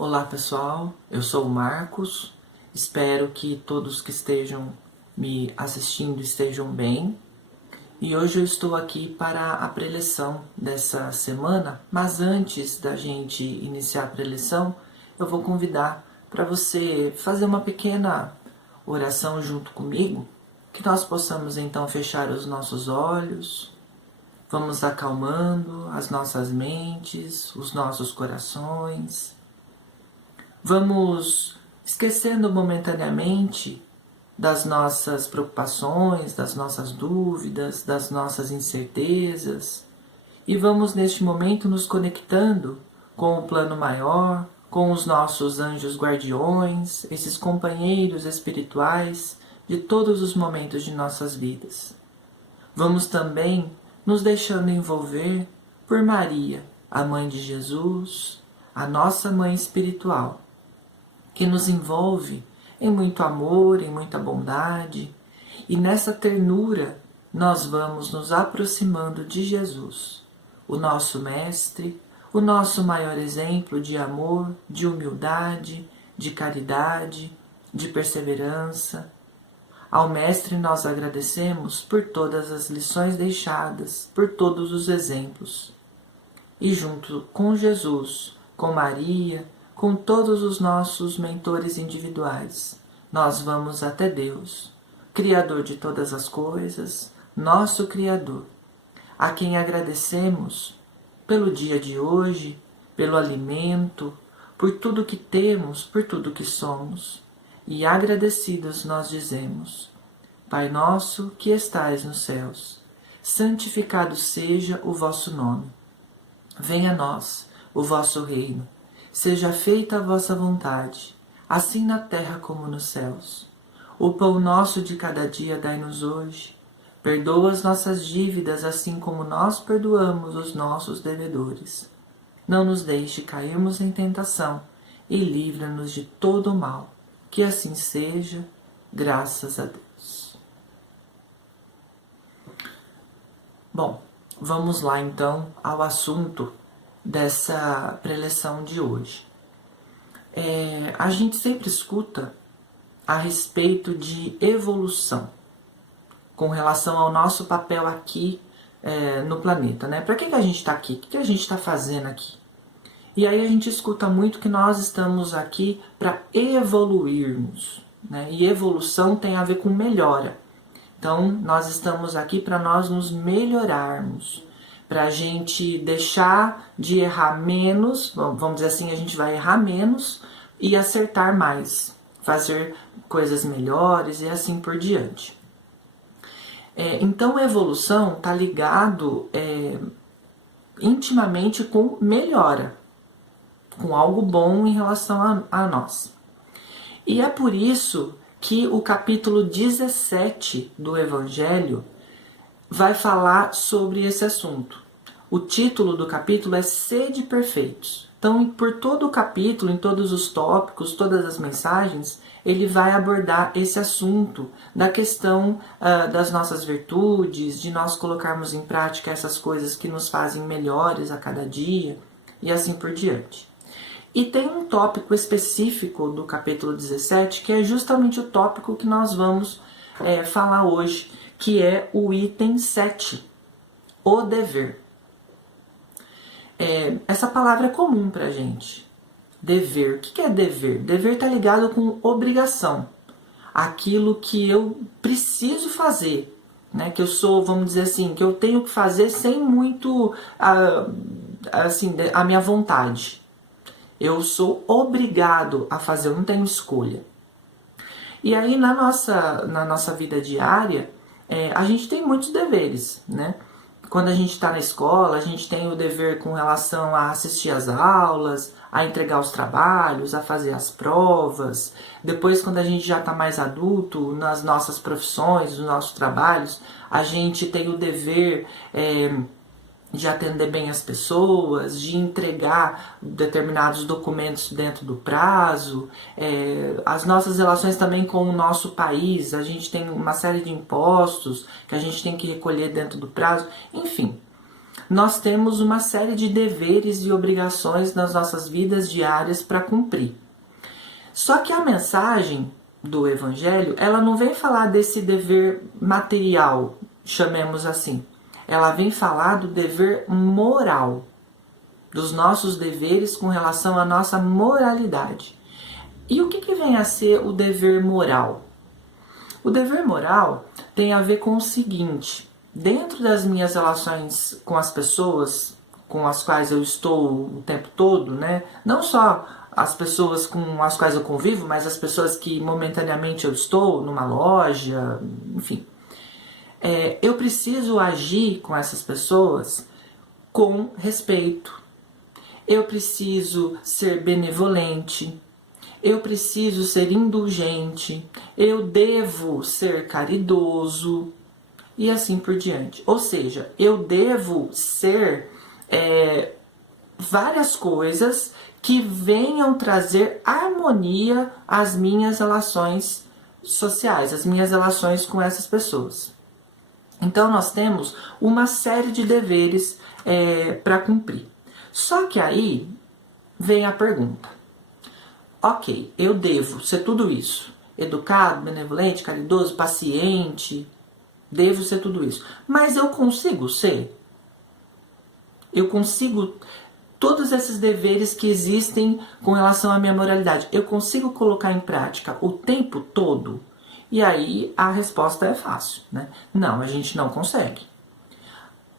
Olá pessoal, eu sou o Marcos, espero que todos que estejam me assistindo estejam bem. E hoje eu estou aqui para a preleção dessa semana, mas antes da gente iniciar a preleção, eu vou convidar para você fazer uma pequena oração junto comigo, que nós possamos então fechar os nossos olhos, vamos acalmando as nossas mentes, os nossos corações. Vamos esquecendo momentaneamente das nossas preocupações, das nossas dúvidas, das nossas incertezas e vamos neste momento nos conectando com o plano maior, com os nossos anjos guardiões, esses companheiros espirituais de todos os momentos de nossas vidas. Vamos também nos deixando envolver por Maria, a Mãe de Jesus, a nossa Mãe espiritual, que nos envolve em muito amor, em muita bondade, e nessa ternura nós vamos nos aproximando de Jesus, o nosso Mestre, o nosso maior exemplo de amor, de humildade, de caridade, de perseverança. Ao Mestre nós agradecemos por todas as lições deixadas, por todos os exemplos. E junto com Jesus, com Maria, com todos os nossos mentores individuais, nós vamos até Deus, Criador de todas as coisas, nosso Criador, a quem agradecemos pelo dia de hoje, pelo alimento, por tudo que temos, por tudo que somos. E agradecidos nós dizemos: Pai nosso que estais nos céus, santificado seja o vosso nome. Venha a nós o vosso reino. Seja feita a vossa vontade, assim na terra como nos céus. O pão nosso de cada dia dai-nos hoje. Perdoa as nossas dívidas, assim como nós perdoamos os nossos devedores. Não nos deixe cairmos em tentação e livra-nos de todo o mal. Que assim seja, graças a Deus. Bom, vamos lá então ao assunto dessa preleção de hoje. A gente sempre escuta a respeito de evolução com relação ao nosso papel aqui no planeta, né? Para que a gente está aqui? O que a gente está fazendo aqui? E aí a gente escuta muito que nós estamos aqui para evoluirmos, né? E evolução tem a ver com melhora. Então, nós estamos aqui para nós nos melhorarmos, para a gente deixar de errar menos, vamos dizer assim, a gente vai errar menos e acertar mais, fazer coisas melhores e assim por diante. Então, a evolução está ligado intimamente com melhora, com algo bom em relação a nós. E é por isso que o capítulo 17 do Evangelho vai falar sobre esse assunto. O título do capítulo é Sede Perfeitos. Então, por todo o capítulo, em todos os tópicos, todas as mensagens, ele vai abordar esse assunto da questão das nossas virtudes, de nós colocarmos em prática essas coisas que nos fazem melhores a cada dia e assim por diante. E tem um tópico específico do capítulo 17, que é justamente o tópico que nós vamos falar hoje, que é o item 7, o dever. Essa palavra é comum pra gente. Dever. O que é dever? Dever está ligado com obrigação. Aquilo que eu preciso fazer, né? Que eu sou, vamos dizer assim, que eu tenho que fazer sem muito a minha vontade. Eu sou obrigado a fazer, eu não tenho escolha. E aí na nossa vida diária, a gente tem muitos deveres, né? Quando a gente está na escola, a gente tem o dever com relação a assistir às aulas, a entregar os trabalhos, a fazer as provas. Depois, quando a gente já está mais adulto, nas nossas profissões, nos nossos trabalhos, a gente tem o dever de atender bem as pessoas, de entregar determinados documentos dentro do prazo, as nossas relações também com o nosso país, a gente tem uma série de impostos que a gente tem que recolher dentro do prazo, enfim. nós temos uma série de deveres e obrigações nas nossas vidas diárias para cumprir. Só que a mensagem do Evangelho, ela não vem falar desse dever material, chamemos assim. Ela vem falar do dever moral, dos nossos deveres com relação à nossa moralidade. E o que vem a ser o dever moral? O dever moral tem a ver com o seguinte: dentro das minhas relações com as pessoas com as quais eu estou o tempo todo, né? Não só as pessoas com as quais eu convivo, mas as pessoas que momentaneamente eu estou numa loja, enfim. Eu preciso agir com essas pessoas com respeito. Eu preciso ser benevolente. Eu preciso ser indulgente. Eu devo ser caridoso. E assim por diante. Ou seja, eu devo ser várias coisas que venham trazer harmonia às minhas relações sociais, às minhas relações com essas pessoas. Então nós temos uma série de deveres para cumprir. Só que aí vem a pergunta. Ok, eu devo ser tudo isso. Educado, benevolente, caridoso, paciente. Devo ser tudo isso. Mas eu consigo ser? Eu consigo... Todos esses deveres que existem com relação à minha moralidade, eu consigo colocar em prática o tempo todo? E aí a resposta é fácil, né? Não, a gente não consegue.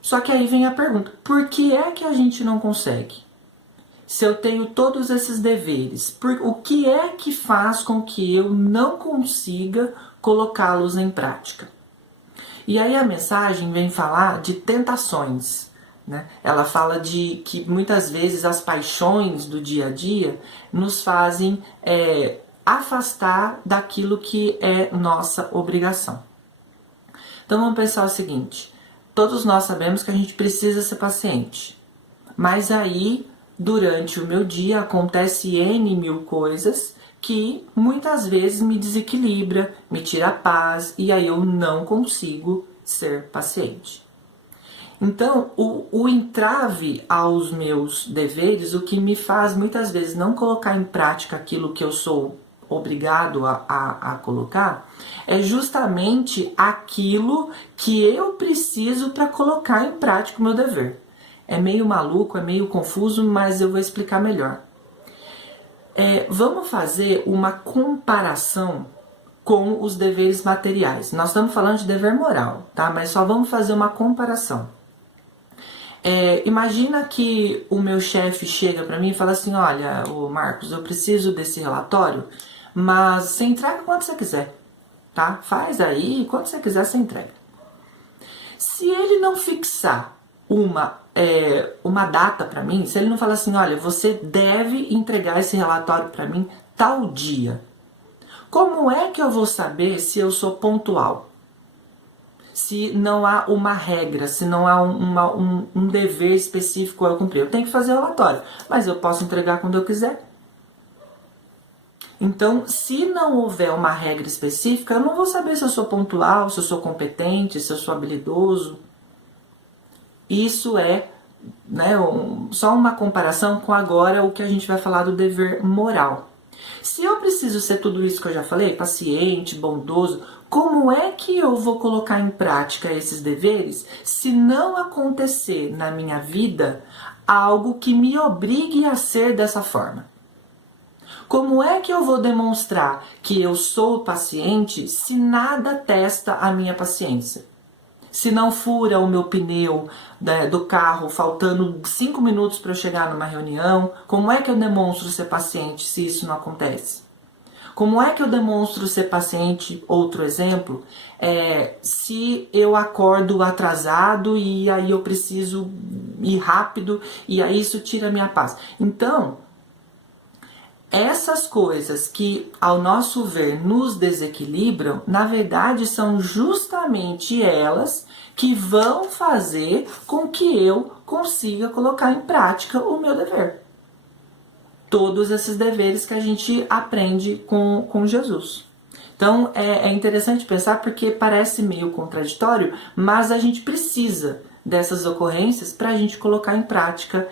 Só que aí vem a pergunta, por que é que a gente não consegue? Se eu tenho todos esses deveres, o que é que faz com que eu não consiga colocá-los em prática? E aí a mensagem vem falar de tentações, né? Ela fala de que muitas vezes as paixões do dia a dia nos fazem afastar daquilo que é nossa obrigação. Então vamos pensar o seguinte, todos nós sabemos que a gente precisa ser paciente, mas aí durante o meu dia acontece N mil coisas que muitas vezes me desequilibra, me tira a paz e aí eu não consigo ser paciente. Então, o entrave aos meus deveres, o que me faz muitas vezes não colocar em prática aquilo que eu sou obrigado a colocar, é justamente aquilo que eu preciso para colocar em prática o meu dever. É meio maluco, é meio confuso, mas eu vou explicar melhor. Vamos fazer uma comparação com os deveres materiais. Nós estamos falando de dever moral, tá? Mas só vamos fazer uma comparação. Imagina que o meu chefe chega para mim e fala assim, olha, Marcos, eu preciso desse relatório, mas você entrega quando você quiser, tá? Faz aí, quando você quiser você entrega. Se ele não fixar uma data para mim, se ele não falar assim, olha, você deve entregar esse relatório para mim tal dia, como é que eu vou saber se eu sou pontual? Se não há uma regra, se não há um dever específico a eu cumprir. Eu tenho que fazer o relatório, mas eu posso entregar quando eu quiser. Então, se não houver uma regra específica, eu não vou saber se eu sou pontual, se eu sou competente, se eu sou habilidoso. Isso é só uma comparação com agora o que a gente vai falar do dever moral. Se eu preciso ser tudo isso que eu já falei, paciente, bondoso, como é que eu vou colocar em prática esses deveres se não acontecer na minha vida algo que me obrigue a ser dessa forma? Como é que eu vou demonstrar que eu sou paciente se nada testa a minha paciência? Se não fura o meu pneu do carro faltando 5 minutos para eu chegar numa reunião, como é que eu demonstro ser paciente se isso não acontece? Como é que eu demonstro ser paciente, outro exemplo, se eu acordo atrasado e aí eu preciso ir rápido e aí isso tira a minha paz? Então, essas coisas que, ao nosso ver, nos desequilibram, na verdade são justamente elas que vão fazer com que eu consiga colocar em prática o meu dever. Todos esses deveres que a gente aprende com Jesus. Então é interessante pensar porque parece meio contraditório, mas a gente precisa dessas ocorrências para a gente colocar em prática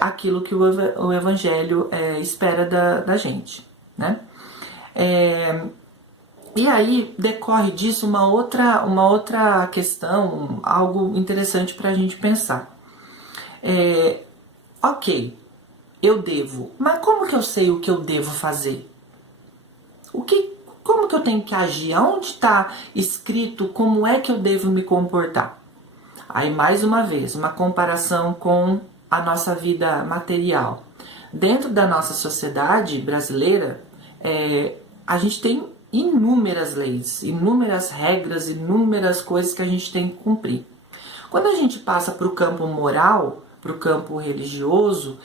aquilo que o Evangelho espera da gente, né? E aí decorre disso uma outra questão, algo interessante para a gente pensar. Ok, eu devo, mas como que eu sei o que eu devo fazer? Como que eu tenho que agir? Aonde está escrito como é que eu devo me comportar? Aí, mais uma vez, uma comparação com a nossa vida material. Dentro da nossa sociedade brasileira, a gente tem inúmeras leis, inúmeras regras, inúmeras coisas que a gente tem que cumprir. Quando a gente passa para o campo moral, para o campo religioso,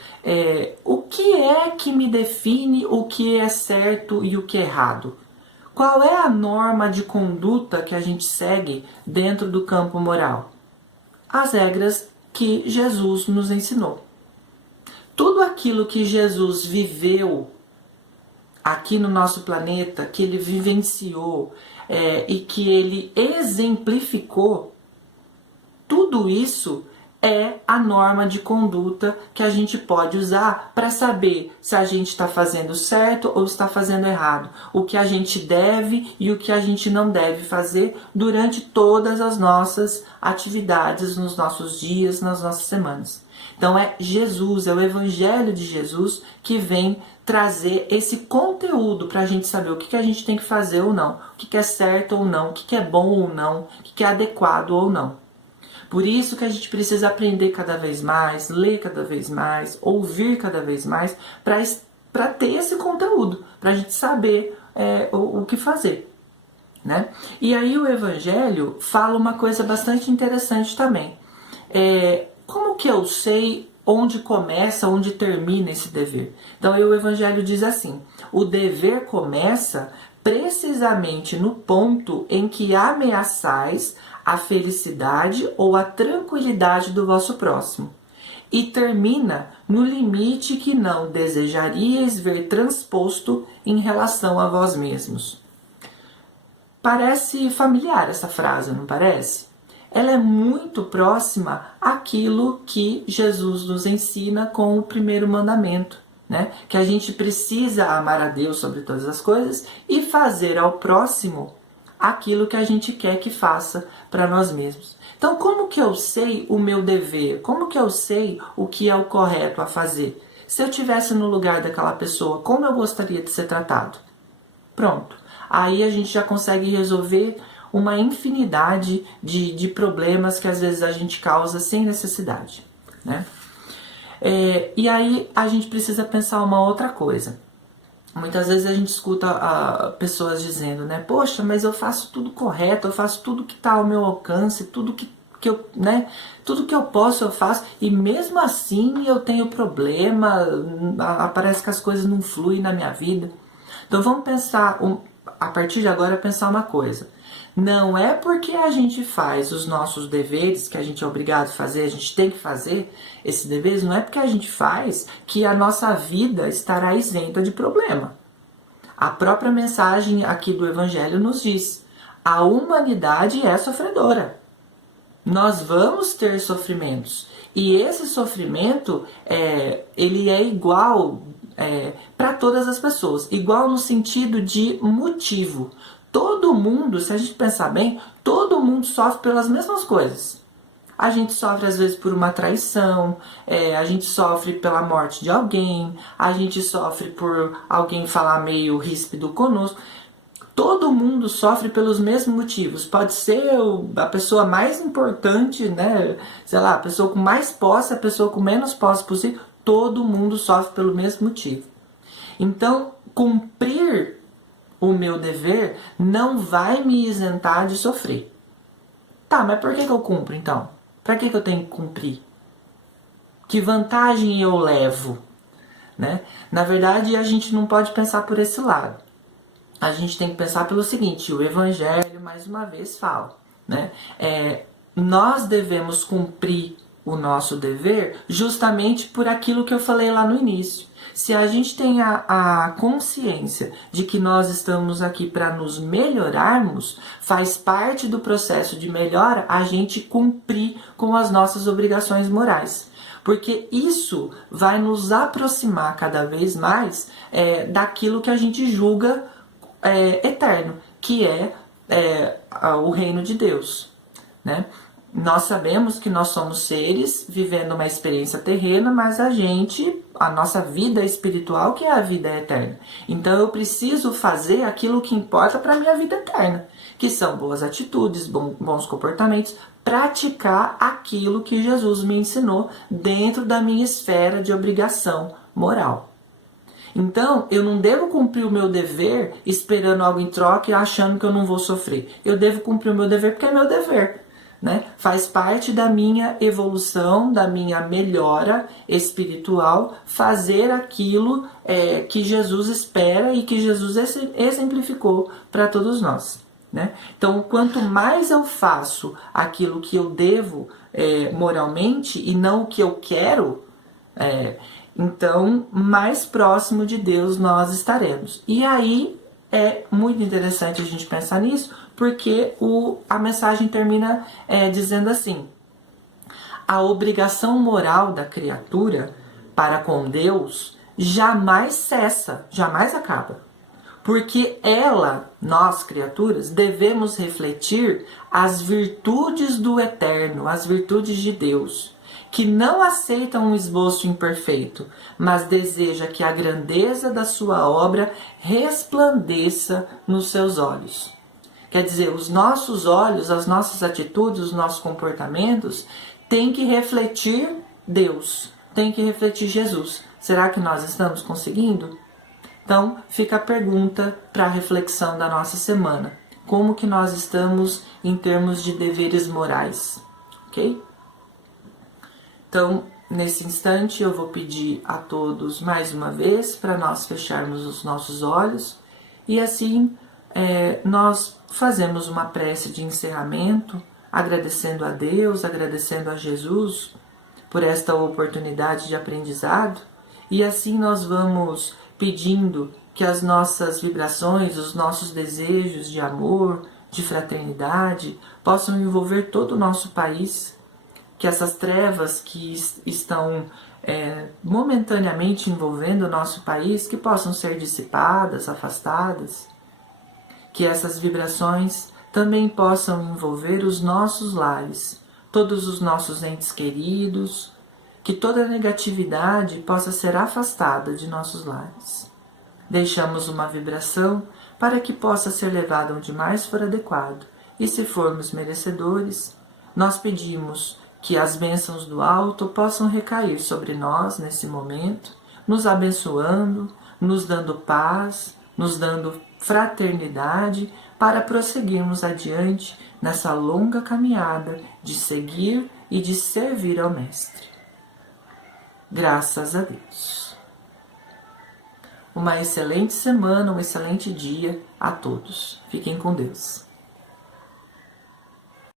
o que é que me define o que é certo e o que é errado? Qual é a norma de conduta que a gente segue dentro do campo moral? As regras que Jesus nos ensinou. Tudo aquilo que Jesus viveu aqui no nosso planeta, que ele vivenciou e que ele exemplificou, tudo isso é a norma de conduta que a gente pode usar para saber se a gente está fazendo certo ou está fazendo errado, o que a gente deve e o que a gente não deve fazer durante todas as nossas atividades, nos nossos dias, nas nossas semanas. Então é Jesus, é o Evangelho de Jesus que vem trazer esse conteúdo para a gente saber o que a gente tem que fazer ou não, o que é certo ou não, o que é bom ou não, o que é adequado ou não. Por isso que a gente precisa aprender cada vez mais, ler cada vez mais, ouvir cada vez mais, para ter esse conteúdo, para a gente saber o que fazer, né? E aí o Evangelho fala uma coisa bastante interessante também. Como que eu sei onde começa, onde termina esse dever? Então o Evangelho diz assim: o dever começa precisamente no ponto em que ameaçais a felicidade ou a tranquilidade do vosso próximo, e termina no limite que não desejaríeis ver transposto em relação a vós mesmos. Parece familiar essa frase, não parece? Ela é muito próxima àquilo que Jesus nos ensina com o primeiro mandamento, né? Que a gente precisa amar a Deus sobre todas as coisas e fazer ao próximo aquilo que a gente quer que faça para nós mesmos. Então, como que eu sei o meu dever? Como que eu sei o que é o correto a fazer? Se eu estivesse no lugar daquela pessoa, como eu gostaria de ser tratado? Pronto. Aí a gente já consegue resolver uma infinidade de problemas que às vezes a gente causa sem necessidade, né? E aí a gente precisa pensar uma outra coisa. Muitas vezes a gente escuta pessoas dizendo, né? Poxa, mas eu faço tudo correto, eu faço tudo que está ao meu alcance, tudo que eu, né? Tudo que eu posso eu faço, e mesmo assim eu tenho problema, parece que as coisas não fluem na minha vida. Então vamos pensar, a partir de agora, pensar uma coisa. Não é porque a gente faz os nossos deveres, que a gente é obrigado a fazer, a gente tem que fazer esses deveres, não é porque a gente faz que a nossa vida estará isenta de problema. A própria mensagem aqui do Evangelho nos diz: a humanidade é sofredora. Nós vamos ter sofrimentos. E esse sofrimento, ele é igual para todas as pessoas. Igual no sentido de motivo. Todo mundo, se a gente pensar bem, todo mundo sofre pelas mesmas coisas. A gente sofre às vezes por uma traição, a gente sofre pela morte de alguém, a gente sofre por alguém falar meio ríspido conosco. Todo mundo sofre pelos mesmos motivos. Pode ser a pessoa mais importante, né? Sei lá, a pessoa com mais posse, a pessoa com menos posse possível. Todo mundo sofre pelo mesmo motivo. Então, cumprir o meu dever não vai me isentar de sofrer. Tá, mas por que eu cumpro então? Para que eu tenho que cumprir? Que vantagem eu levo? Né? Na verdade, a gente não pode pensar por esse lado. A gente tem que pensar pelo seguinte: o Evangelho, mais uma vez, fala, né? Nós devemos cumprir o nosso dever justamente por aquilo que eu falei lá no início. Se a gente tem a consciência de que nós estamos aqui para nos melhorarmos, faz parte do processo de melhora a gente cumprir com as nossas obrigações morais. Porque isso vai nos aproximar cada vez mais daquilo que a gente julga eterno, que é o reino de Deus, né? Nós sabemos que nós somos seres vivendo uma experiência terrena, mas a nossa vida espiritual que é a vida eterna. Então eu preciso fazer aquilo que importa para a minha vida eterna, que são boas atitudes, bons comportamentos, praticar aquilo que Jesus me ensinou dentro da minha esfera de obrigação moral. Então, eu não devo cumprir o meu dever esperando algo em troca e achando que eu não vou sofrer. Eu devo cumprir o meu dever porque é meu dever, né? Faz parte da minha evolução, da minha melhora espiritual, fazer aquilo que Jesus espera e que Jesus exemplificou para todos nós, né? Então, quanto mais eu faço aquilo que eu devo moralmente e não o que eu quero, então, mais próximo de Deus nós estaremos. E aí é muito interessante a gente pensar nisso, porque a mensagem termina dizendo assim: a obrigação moral da criatura para com Deus jamais cessa, jamais acaba. Porque nós criaturas, devemos refletir as virtudes do Eterno, as virtudes de Deus, que não aceitam um esboço imperfeito, mas deseja que a grandeza da sua obra resplandeça nos seus olhos. Quer dizer, os nossos olhos, as nossas atitudes, os nossos comportamentos têm que refletir Deus, têm que refletir Jesus. Será que nós estamos conseguindo? Então, fica a pergunta para a reflexão da nossa semana. Como que nós estamos em termos de deveres morais? Ok? Então, nesse instante, eu vou pedir a todos mais uma vez para nós fecharmos os nossos olhos e assim nós fazemos uma prece de encerramento, agradecendo a Deus, agradecendo a Jesus por esta oportunidade de aprendizado, e assim nós vamos pedindo que as nossas vibrações, os nossos desejos de amor, de fraternidade, possam envolver todo o nosso país, que essas trevas que estão momentaneamente envolvendo o nosso país, que possam ser dissipadas, afastadas, que essas vibrações também possam envolver os nossos lares, todos os nossos entes queridos, que toda negatividade possa ser afastada de nossos lares. Deixamos uma vibração para que possa ser levada onde mais for adequado, e se formos merecedores, nós pedimos que as bênçãos do alto possam recair sobre nós nesse momento, nos abençoando, nos dando paz, nos dando fraternidade para prosseguirmos adiante nessa longa caminhada de seguir e de servir ao Mestre. Graças a Deus. Uma excelente semana, um excelente dia a todos. Fiquem com Deus.